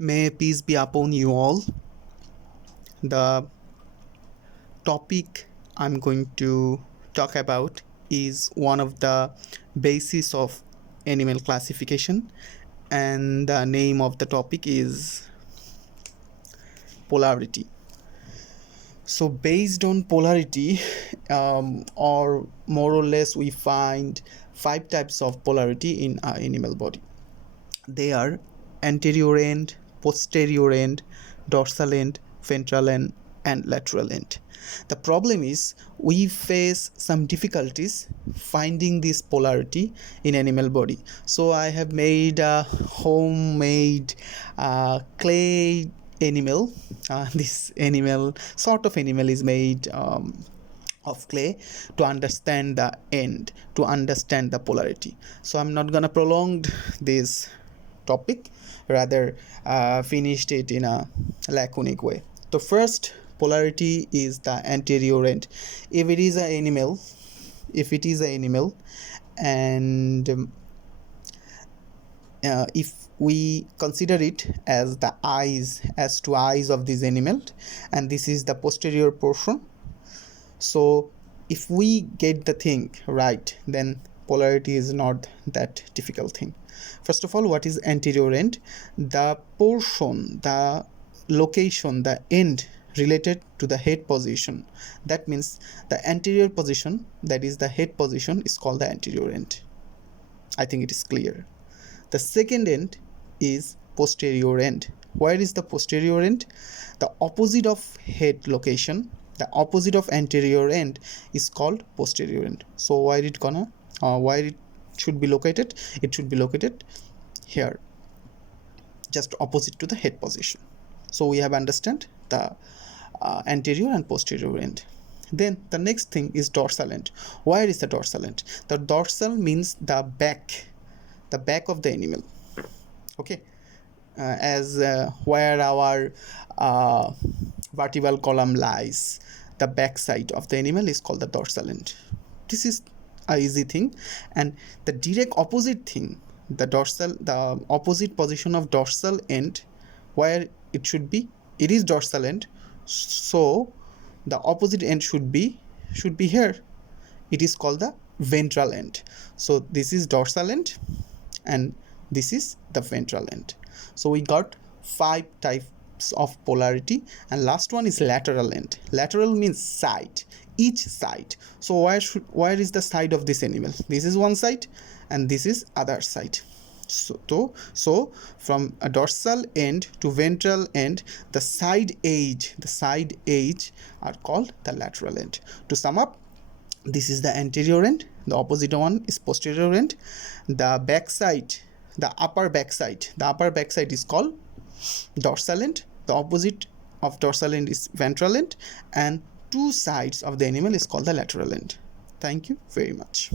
May peace be upon you all. The topic I'm going to talk about is one of the basis of animal classification, and the name of the topic is polarity. So based on polarity, or more or less, we find 5 types of polarity in our animal body. They are anterior end, posterior end, dorsal end, ventral end, and lateral end. The problem is we face some difficulties finding this polarity in animal body. So I have made a homemade clay animal. This animal, sort of animal, is made of clay to understand the end, to understand the polarity. So I'm not gonna prolong this topic, rather finished it in a laconic way. The first polarity is the anterior end. If it is an animal, and if we consider it as the eyes, as two eyes of this animal, and this is the posterior portion. So if we get the thing right, then polarity is not that difficult thing. First of all, what is anterior end? The portion, the location, the end related to the head position. That means the anterior position, that is the head position, is called the anterior end. I think it is clear. The second end is posterior end. Where is the posterior end? The opposite of head location, the opposite of anterior end, is called posterior end. So where it should be located? It should be located here, just opposite to the head position. So we have understand the anterior and posterior end. Then the next thing is dorsal end. Where is the dorsal end? The dorsal means the back of the animal. Okay, where our vertebral column lies, the back side of the animal is called the dorsal end. This is a easy thing. And the direct opposite thing, the opposite position of dorsal end, where it should be, it is dorsal end, so the opposite end should be here. It is called the ventral end. So this is dorsal end and this is the ventral end. So we got 5 types of polarity, and last one is lateral end. Lateral means side, each side. So where is the side of this animal? This is one side and this is other side. So from a dorsal end to ventral end, the side edge are called the lateral end. To sum up, this is the anterior end, the opposite one is posterior end, the back side, the upper back side is called dorsal end, the opposite of dorsal end is ventral end, and two sides of the animal is called the lateral end. Thank you very much.